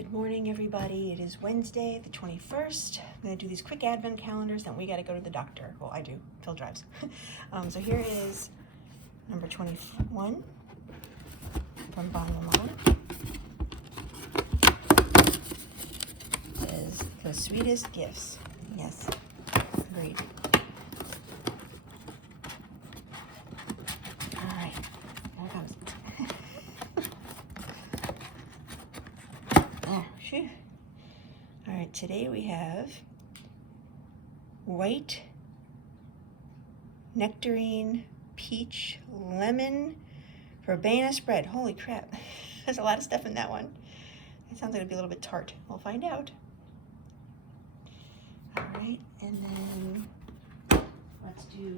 Good morning, everybody. It is Wednesday, the 21st. I'm going to do these quick advent calendars, then we got to go to the doctor. Well, I do. Phil drives. So here is number 21 from Bon Maman. It says, the sweetest gifts. Yes, agreed. All right, here it comes. Oh, phew. All right, today we have white, nectarine, peach, lemon, verbena spread. Holy crap. There's a lot of stuff in that one. It sounds like it'd be a little bit tart. We'll find out. All right, and then let's do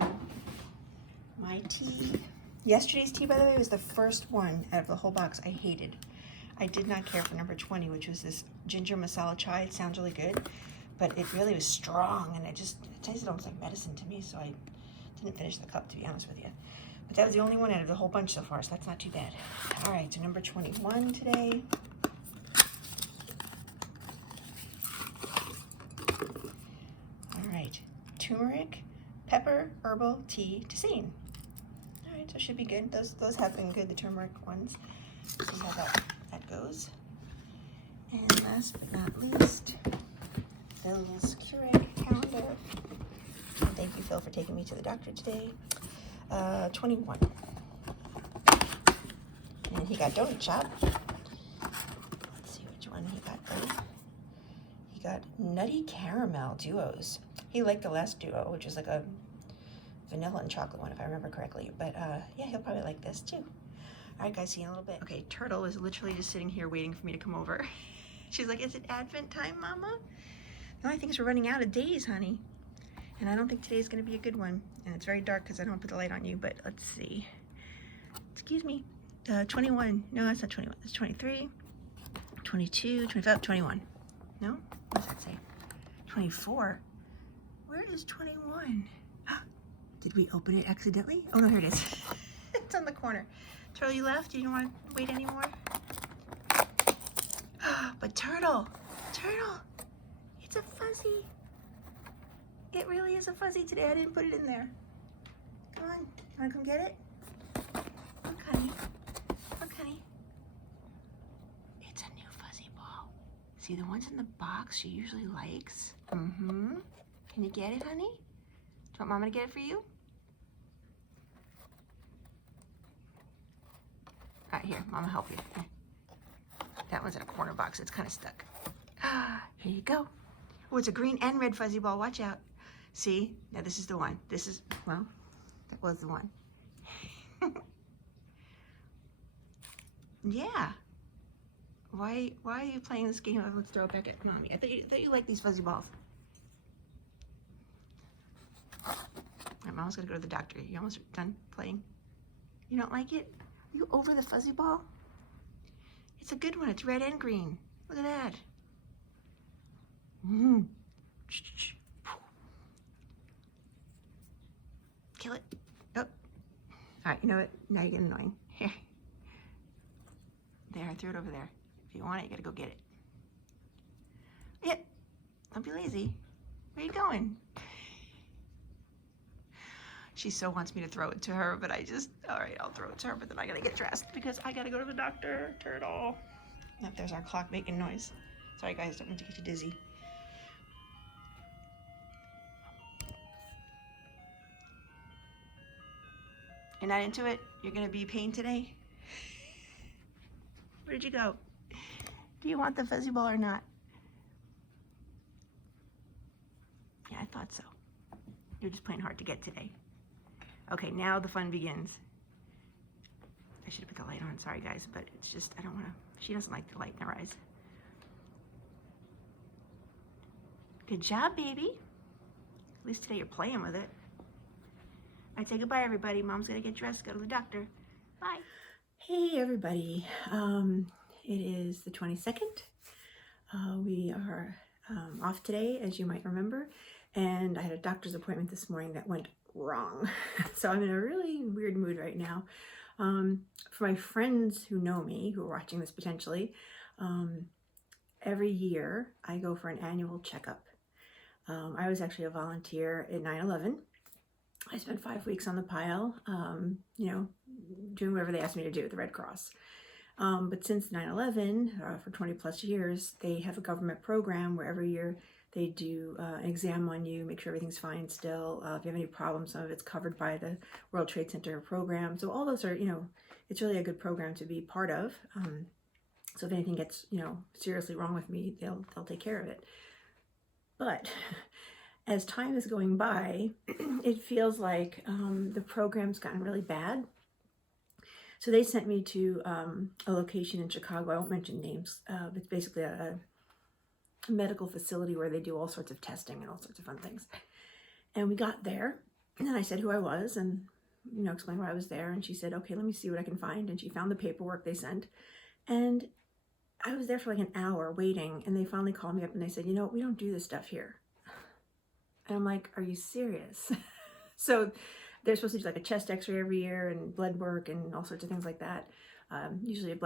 my tea. Yesterday's tea, by the way, was the first one out of the whole box I hated. I did not care for number 20, which was this ginger masala chai. It sounds really good, but it really was strong, and it tasted almost like medicine to me, so I didn't finish the cup, to be honest with you. But that was the only one out of the whole bunch so far, so that's not too bad. All right, so number 21 today. All right, turmeric, pepper, herbal tea, tisane. All right, so it should be good. Those have been good, the turmeric ones. See how that goes. And last but not least, Phil's Keurig calendar. And thank you, Phil, for taking me to the doctor today. 21. And he got donut shop. Let's see which one he got right. He got nutty caramel duos. He liked the last duo, which was like a vanilla and chocolate one, if I remember correctly. But yeah, he'll probably like this too. All right, guys, see you in a little bit. Okay, Turtle is literally just sitting here waiting for me to come over. She's like, is it Advent time, Mama? The only thing is we're running out of days, honey. And I don't think today's gonna be a good one. And it's very dark because I don't put the light on you, but let's see. Excuse me, 21, no, that's not 21, that's 23, 22, 25, 21. No, what does that say? 24, where is 21? Did we open it accidentally? Oh no, here it is. It's on the corner. Turtle, you left? You don't want to wait anymore? But Turtle, it's a fuzzy. It really is a fuzzy today. I didn't put it in there. Come on, you want to come get it? Look, honey. Look, honey. It's a new fuzzy ball. See, the ones in the box she usually likes. Mm-hmm. Can you get it, honey? Do you want Mama to get it for you? All right, here, Mama help you. Here. That one's in a corner box. It's kind of stuck. Here you go. Oh, it's a green and red fuzzy ball. Watch out. See? Now this is the one. This is, well, that was the one. Yeah. Why are you playing this game of let's throw it back at Mommy? I thought you liked these fuzzy balls. All right, Mama's gonna go to the doctor. You almost done playing? You don't like it? Are you over the fuzzy ball? It's a good one. It's red and green. Look at that. Kill it. Oh. All right, you know what? Now you're getting annoying. Here. There, I threw it over there. If you want it, you gotta go get it. Yep. Don't be lazy. Where are you going? She so wants me to throw it to her, but all right, I'll throw it to her, but then I gotta get dressed because I gotta go to the doctor, Turtle. Yep, there's our clock making noise. Sorry, guys, don't mean to get you dizzy. You're not into it? You're gonna be pain today? Where'd you go? Do you want the fuzzy ball or not? Yeah, I thought so. You're just playing hard to get today. Okay, now the fun begins. I should have put the light on, sorry guys, but it's just, I don't wanna, she doesn't like the light in her eyes. Good job, baby. At least today you're playing with it. All right, say goodbye, everybody. Mom's gonna get dressed, go to the doctor. Bye. Hey, everybody. It is the 22nd. We are off today, as you might remember, and I had a doctor's appointment this morning that went wrong. So I'm in a really weird mood right now. For my friends who know me, who are watching this potentially, every year I go for an annual checkup. I was actually a volunteer at 9/11. I spent 5 weeks on the pile, you know, doing whatever they asked me to do at the Red Cross. But since 9/11, for 20 plus years, they have a government program where every year they do an exam on you, make sure everything's fine still. If you have any problems, some of it's covered by the World Trade Center program. So all those are, you know, it's really a good program to be part of. So if anything gets, you know, seriously wrong with me, they'll take care of it. But as time is going by, it feels like the program's gotten really bad. So they sent me to a location in Chicago. I won't mention names. It's basically a medical facility where they do all sorts of testing and all sorts of fun things. And we got there, and I said who I was and, you know, explained why I was there. And she said, okay, let me see what I can find. And she found the paperwork they sent. And I was there for like an hour waiting, and they finally called me up and they said, you know, we don't do this stuff here. And I'm like, are you serious? So they're supposed to do like a chest x-ray every year and blood work and all sorts of things like that. Usually a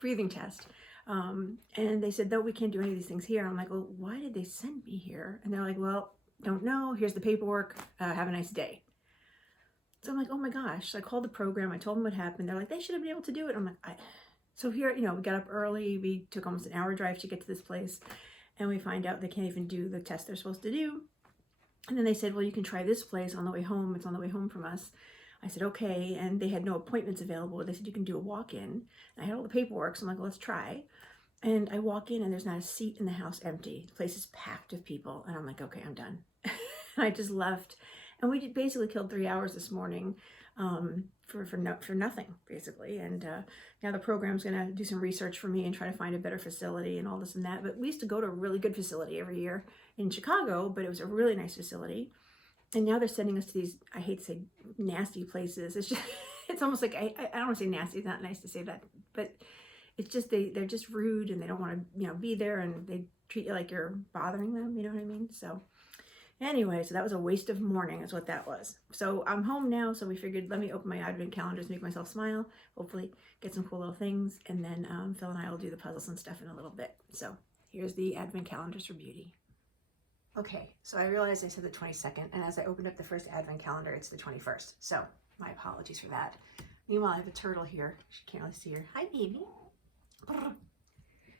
breathing test. And they said, no, we can't do any of these things here. I'm like, well, why did they send me here? And they're like, well, don't know. Here's the paperwork. Have a nice day. So I'm like, oh my gosh. So I called the program. I told them what happened. They're like, they should have been able to do it. I'm like, so here, you know, we got up early. We took almost an hour drive to get to this place. And we find out they can't even do the test they're supposed to do. And then they said, well, you can try this place on the way home. It's on the way home from us. I said, okay. And they had no appointments available. They said, you can do a walk-in. And I had all the paperwork. So I'm like, well, let's try. And I walk in and there's not a seat in the house empty. The place is packed with people. And I'm like, okay, I'm done. And I just left. And we basically killed 3 hours this morning for nothing, basically. And now the program's going to do some research for me and try to find a better facility and all this and that. But we used to go to a really good facility every year in Chicago, but it was a really nice facility. And now they're sending us to these, I hate to say nasty places. It's just, it's almost like, I don't want to say nasty. It's not nice to say that, but it's just, they're just rude and they don't want to, you know, be there, and they treat you like you're bothering them. You know what I mean? So anyway, so that was a waste of morning is what that was. So I'm home now. So we figured, let me open my advent calendars, make myself smile, hopefully get some cool little things. And then Phil and I will do the puzzles and stuff in a little bit. So here's the advent calendars for beauty. Okay, so I realized I said the 22nd, and as I opened up the first advent calendar, it's the 21st. So my apologies for that. Meanwhile, I have a turtle here. She can't really see her. Hi, baby.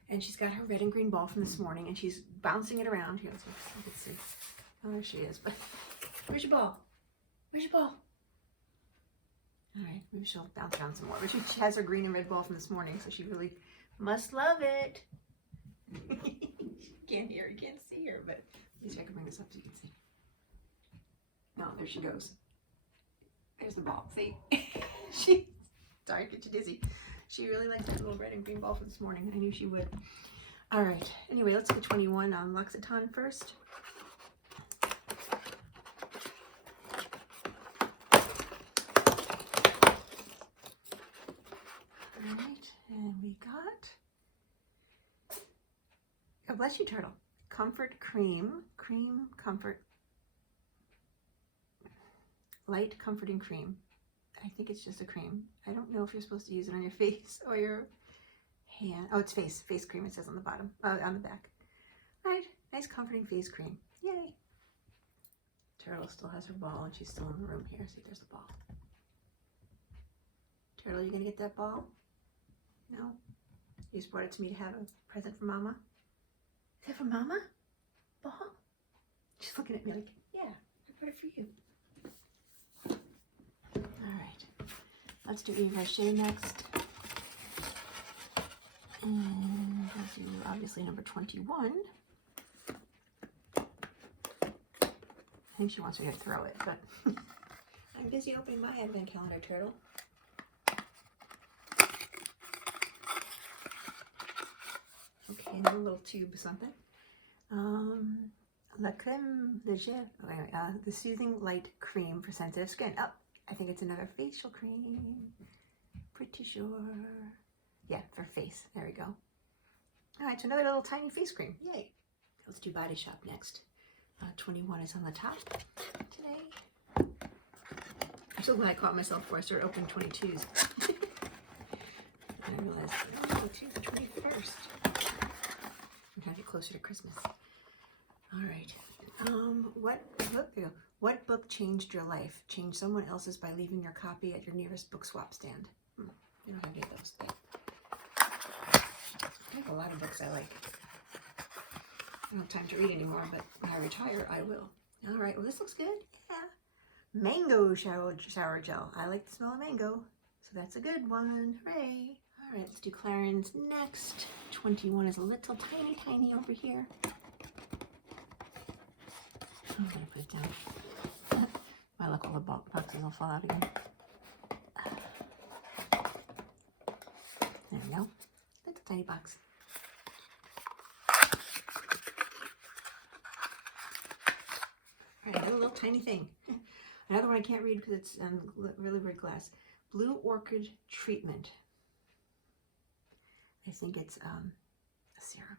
And she's got her red and green ball from this morning, and she's bouncing it around. Here, let's see. Oh, there she is. But where's your ball? Where's your ball? All right, maybe she'll bounce around some more. But she has her green and red ball from this morning, so she really must love it. You can't hear, you can't see her, but at least I can bring this up so you can see. Oh, there she goes. There's the ball. See? Sorry, get you dizzy. She really liked that little red and green ball from this morning. I knew she would. All right. Anyway, let's get 21 on L'Occitane first. All right, and we got, God bless you, turtle. Comfort cream, comfort, light comforting cream. I think it's just a cream. I don't know if you're supposed to use it on your face or your hand. Oh, it's face cream, it says on the bottom, on the back. All right, nice comforting face cream. Yay. Turtle still has her ball, and she's still in the room here. See, there's the ball. Turtle, you gonna get that ball? No? You just brought it to me to have a present for Mama? Is that for Mama? Ball? She's looking at me like, yeah, I brought it for you. All right, let's do Yves Rocher next. And let's do obviously number 21. I think she wants me to throw it, but I'm busy opening my advent calendar, turtle. Okay, another little tube of something. La crème légère, the soothing light cream for sensitive skin. Oh, I think it's another facial cream. Pretty sure. Yeah, for face. There we go. All right, so another little tiny face cream. Yay. Let's do Body Shop next. 21 is on the top today. I'm so glad I caught myself before I started opening 22s. I realized, oh, 22, 24. first. I'm trying to get closer to Christmas. All right. What book changed your life? Change someone else's by leaving your copy at your nearest book swap stand. You don't have any of those. I have a lot of books I like. I don't have time to read anymore, but when I retire, I will. All right. Well, this looks good. Yeah. Mango shower gel. I like the smell of mango, so that's a good one. Hooray. All right, let's do Clarins next. 21 is a little tiny over here. I'm gonna put it down. My luck, all the boxes will fall out again. There we go. Little tiny box. All right, another little tiny thing. Another one I can't read because it's really weird glass. Blue Orchid Treatment. I think it's a serum.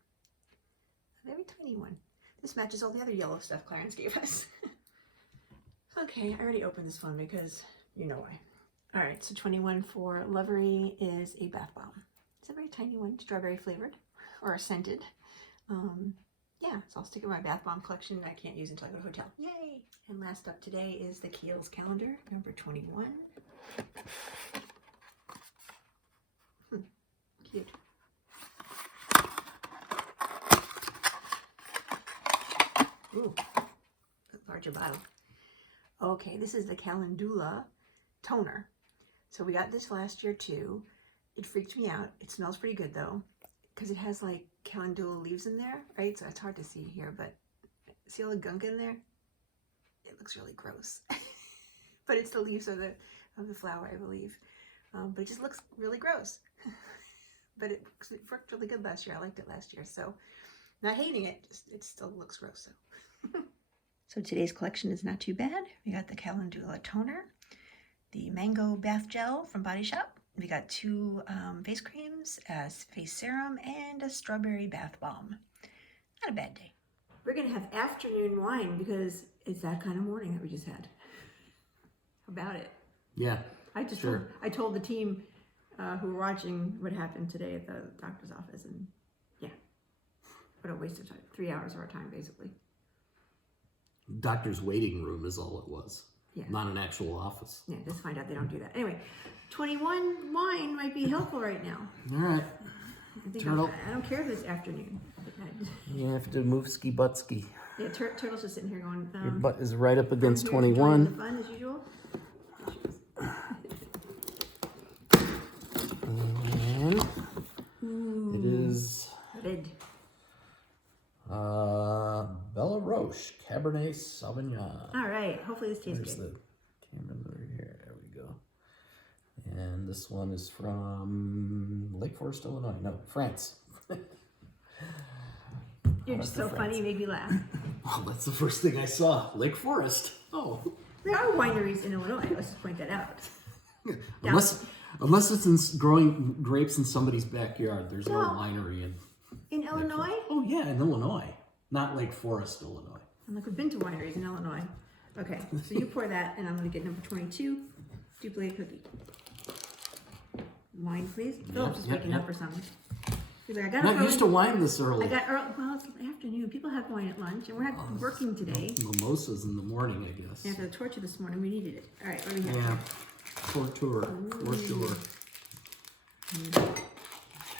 A very tiny one. This matches all the other yellow stuff Clarins gave us. Okay, I already opened this one because you know why. All right, so 21 for Lovery is a bath bomb. It's a very tiny one, strawberry flavored or scented. Yeah, so I'll stick it in my bath bomb collection that I can't use until I go to a hotel. Yay! And last up today is the Kiehls calendar, number 21. Cute. Ooh, a larger bottle. Okay, this is the Calendula toner. So we got this last year too. It freaked me out. It smells pretty good though, because it has like calendula leaves in there, right? So it's hard to see here, but see all the gunk in there? It looks really gross. But it's the leaves of the flower, I believe. But it just looks really gross. But it worked really good last year. I liked it last year, so not hating it. Just it still looks gross. So today's collection is not too bad. We got the Calendula toner, the mango bath gel from Body Shop. We got 2 face creams, a face serum, and a strawberry bath bomb. Not a bad day. We're gonna have afternoon wine because it's that kind of morning that we just had. How about it? Yeah. I told the team who were watching what happened today at the doctor's office, and yeah, what a waste of time. 3 hours of our time, basically. Doctor's waiting room is all it was. Yeah. Not an actual office. Yeah, just find out they don't do that. Anyway, 21 wine might be helpful right now. All right. Turtle. I don't care if it's afternoon. You have to move ski butt ski. Yeah, Turtle's just sitting here going. Your butt is right up against 21. The fun as usual. And it is red. Bella Roche Cabernet Sauvignon. All right. Hopefully this tastes There's good. the camera over here. There we go. And this one is from Lake Forest, Illinois. No, France. You're just so funny. You made me laugh. Well, that's the first thing I saw. Lake Forest. Oh. There are wineries in Illinois. Let's just point that out. Unless it's growing grapes in somebody's backyard, there's no winery in Illinois. Oh yeah, in Illinois, not Lake Forest, Illinois. I'm like, we've been to wineries in Illinois. Okay, so you pour that, and I'm going to get number 22, duplicate cookie. Wine, please. Philip's just waking up or something. He's like, I got not used to wine this early. Well, it's afternoon. People have wine at lunch, and we're not working today. Mimosas in the morning, I guess. After the torture this morning, we needed it. All right, what do we have? Yeah, for sure.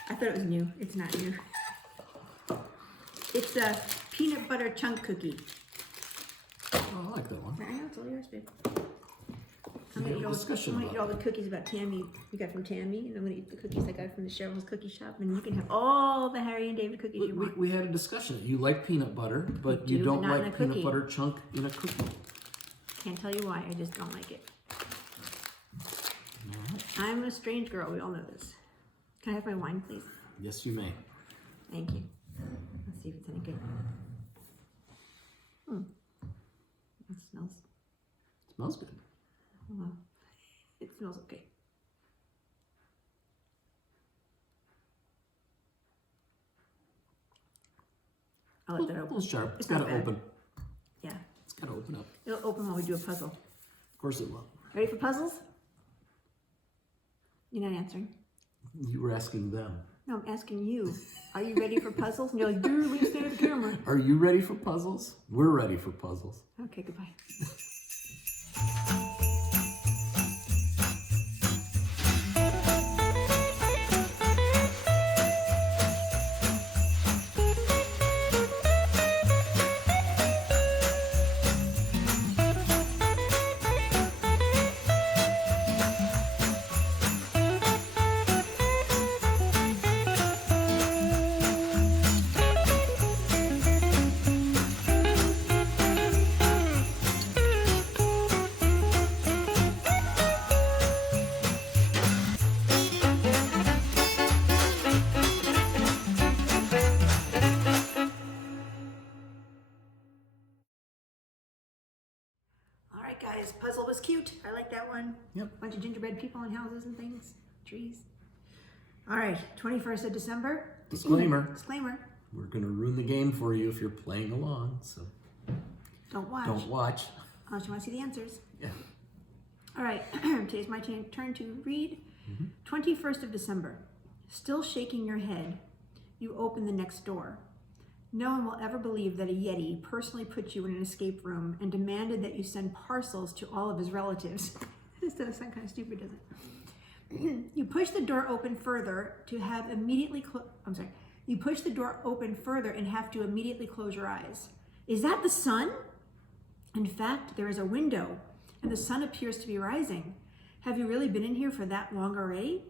I thought it was new. It's not new. It's a peanut butter chunk cookie. Oh, I like that one. I know, it's all yours, babe. I'm going to eat all the cookies about Tammy we got from Tammy, and I'm going to eat the cookies I got from the Cheryl's Cookie Shop, and you can have all the Harry and David cookies you want. We had a discussion. You like peanut butter, but you don't like peanut butter chunk in a cookie. Can't tell you why, I just don't like it. I'm a strange girl, we all know this. Can I have my wine, please? Yes, you may. Thank you. Let's see if it's any good. It Smells good. Well, it smells okay. I'll let that open. A little sharp. It's not got to bad. open. Yeah. It's got to open up. It'll open while we do a puzzle. Of course it will. Ready for puzzles? You're not answering. You were asking them. No, I'm asking you. Are you ready for puzzles? And you're like, dude, we stay at the camera. Are you ready for puzzles? We're ready for puzzles. Okay, goodbye. All right, guys, puzzle was cute. I like that one. Yep. Bunch of gingerbread people in houses and things, trees. All right, 21st of December. Disclaimer. Disclaimer. We're going to ruin the game for you if you're playing along, so Don't watch. don't watch. Unless you want to see the answers. Yeah. All right, today's my turn to read. 21st of December. Still shaking your head, you open the next door. No one will ever believe that a Yeti personally put you in an escape room and demanded that you send parcels to all of his relatives. This does sound kind of stupid, doesn't it? You push the door open further to have immediately You push the door open further and have to immediately close your eyes. Is that the sun? In fact, there is a window and the sun appears to be rising. Have you really been in here for that long already?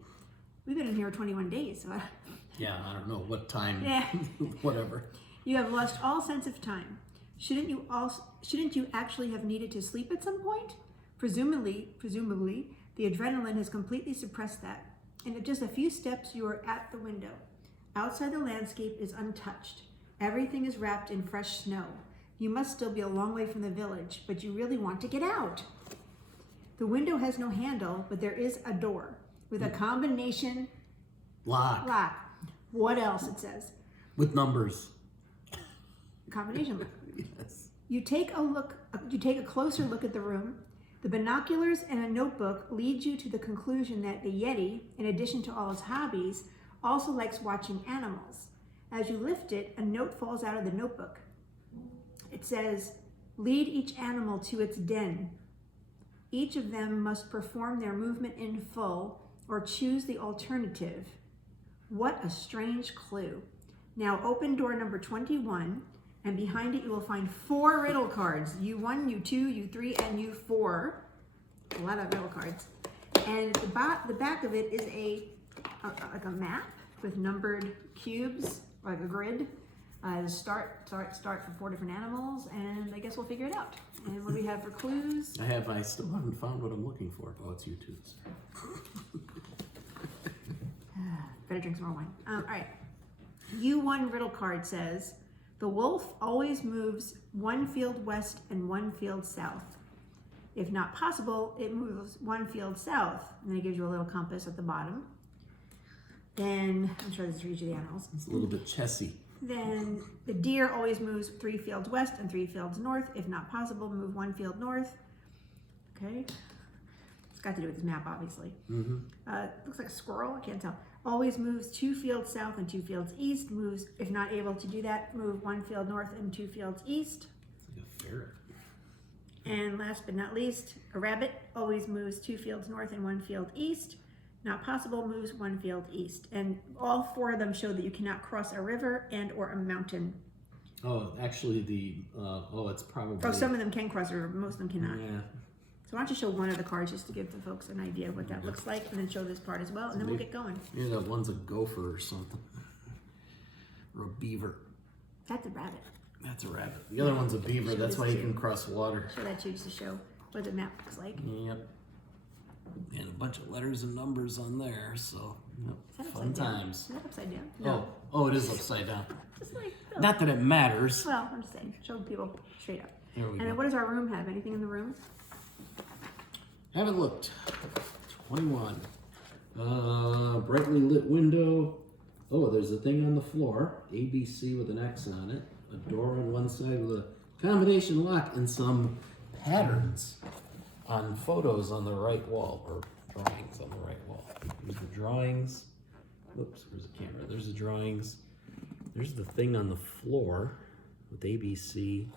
We've been in here 21 days. So Yeah, I don't know what time. Yeah. Whatever. You have lost all sense of time. Shouldn't you actually have needed to sleep at some point? Presumably, the adrenaline has completely suppressed that. And in just a few steps, you are at the window. Outside, the landscape is untouched. Everything is wrapped in fresh snow. You must still be a long way from the village, but you really want to get out. The window has no handle, but there is a door with a combination Lock. What else it says? With numbers. Combination lock. Yes. You take a closer look at the room. The binoculars and a notebook lead you to the conclusion that the Yeti, in addition to all his hobbies, also likes watching animals. As you lift it, a note falls out of the notebook. It says, lead each animal to its den. Each of them must perform their movement in full or choose the alternative. What a strange clue. Now open door number 21, and behind it you will find 4 riddle cards. U1, U2, U3, and U4. A lot of riddle cards. And the back of it is like a map with numbered cubes, like a grid. Start for 4 different animals, and I guess we'll figure it out. And what do we have for clues? I still haven't found what I'm looking for. Oh, it's YouTube's. Better drink some more wine. All right. U1 riddle card says, the wolf always moves 1 field west and 1 field south. If not possible, it moves 1 field south. And then it gives you a little compass at the bottom. Then, I'm sure this reads you the animals. It's a little bit chessy. Then the deer always moves 3 fields west and 3 fields north. If not possible, move 1 field north. Okay. It's got to do with this map, obviously. Looks like a squirrel. I can't tell. Always moves 2 fields south and 2 fields east. Moves, if not able to do that, move 1 field north and 2 fields east. It's like a ferret. And last but not least, a rabbit always moves 2 fields north and 1 field east. Not possible, moves 1 field east. And all 4 of them show that you cannot cross a river and or a mountain. Oh, actually it's probably... Oh, some of them can cross a river, but most of them cannot. Yeah. So why don't you show one of the cards just to give the folks an idea of what that looks like, and then show this part as well, and then we'll get going. Yeah, that one's a gopher or something. Or a beaver. That's a rabbit. That's a rabbit. The other one's a beaver. That's why you can cross water. Show that to you just to show what the map looks like. Yep. And a bunch of letters and numbers on there, so fun times. Is that upside down? No. Oh, it is upside down. Just like, Not that it matters. well, I'm just saying, show people straight up. There we And go. then what does our room have? Anything in the room? Haven't looked. 21. Brightly lit window. Oh, there's a thing on the floor. ABC with an X on it. A door on one side with a combination lock and some patterns on photos on the right wall, or drawings on the right wall. These are drawings whoops, where's the camera? There's the drawings. There's the thing on the floor with ABC,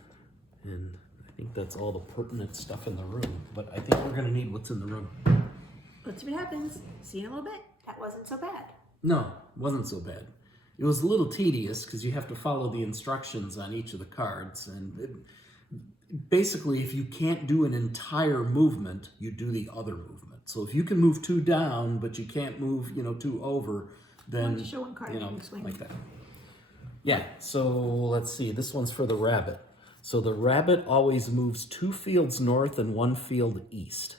and I think that's all the pertinent stuff in the room, but I think we're gonna need what's in the room. Let's see what happens. See you in a little bit. That wasn't so bad. No, it wasn't so bad. It was a little tedious because you have to follow the instructions on each of the cards, and basically if you can't do an entire movement, you do the other movement. So if you can move 2 down, but you can't move, 2 over, then, Why don't you show one card and explain? like that. Yeah, so let's see, this one's for the rabbit. So the rabbit always moves 2 fields north and 1 field east.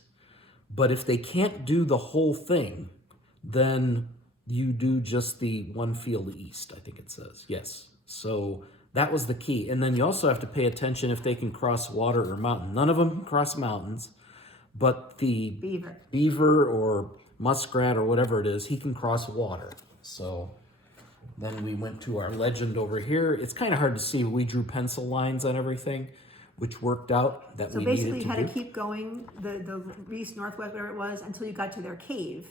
But if they can't do the whole thing, then you do just the 1 field east, I think it says. Yes. So that was the key. And then you also have to pay attention if they can cross water or mountain. None of them can cross mountains, but the beaver or muskrat or whatever it is, he can cross water. So then we went to our legend over here. It's kind of hard to see, but we drew pencil lines on everything, which worked out that we needed to do. So basically you had to keep going the east, northwest, whatever it was, until you got to their cave.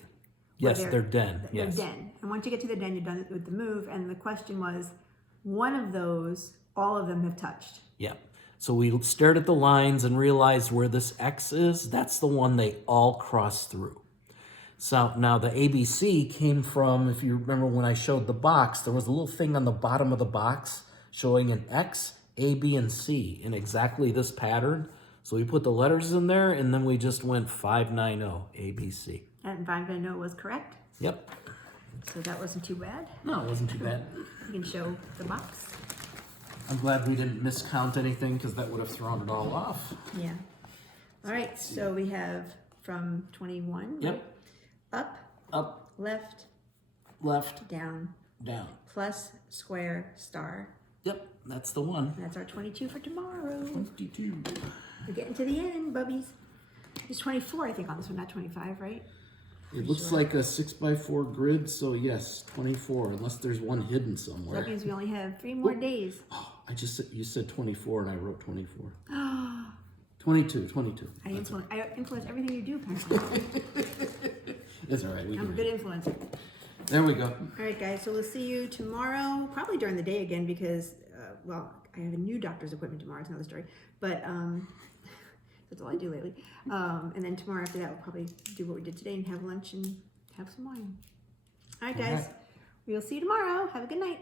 Yes, their den. Their Yes. den. And once you get to the den, you're done with the move. And the question was, one of those, all of them have touched. Yeah. So we stared at the lines and realized where this X is, that's the one they all cross through. So now the ABC came from, if you remember when I showed the box, there was a little thing on the bottom of the box showing an X, A, B, and C in exactly this pattern. So we put the letters in there and then we just went 590 ABC. And 590 was correct. Yep. So that wasn't too bad. No, it wasn't too bad. You can show the box. I'm glad we didn't miscount anything because that would have thrown it all off. Yeah. All right, so we have from 21. Yep. Up, Up, left, left, down, down. plus, square, star. Yep, that's the one. That's our 22 for tomorrow. 52. We're getting to the end, bubbies. There's 24, I think, on this one, not 25, right? It looks like a 6x4 grid, so yes, 24, unless there's one hidden somewhere. That means we only have 3 more days. Oh, you said 24 and I wrote 24. 22. I influence everything you do, apparently. It's all right. I'm a good influencer. There we go. All right, guys, so we'll see you tomorrow, probably during the day again, because, well, I have a new doctor's appointment tomorrow. It's another story. But that's all I do lately. And then tomorrow after that, we'll probably do what we did today and have lunch and have some wine. All right, guys. We will see you tomorrow. Have a good night.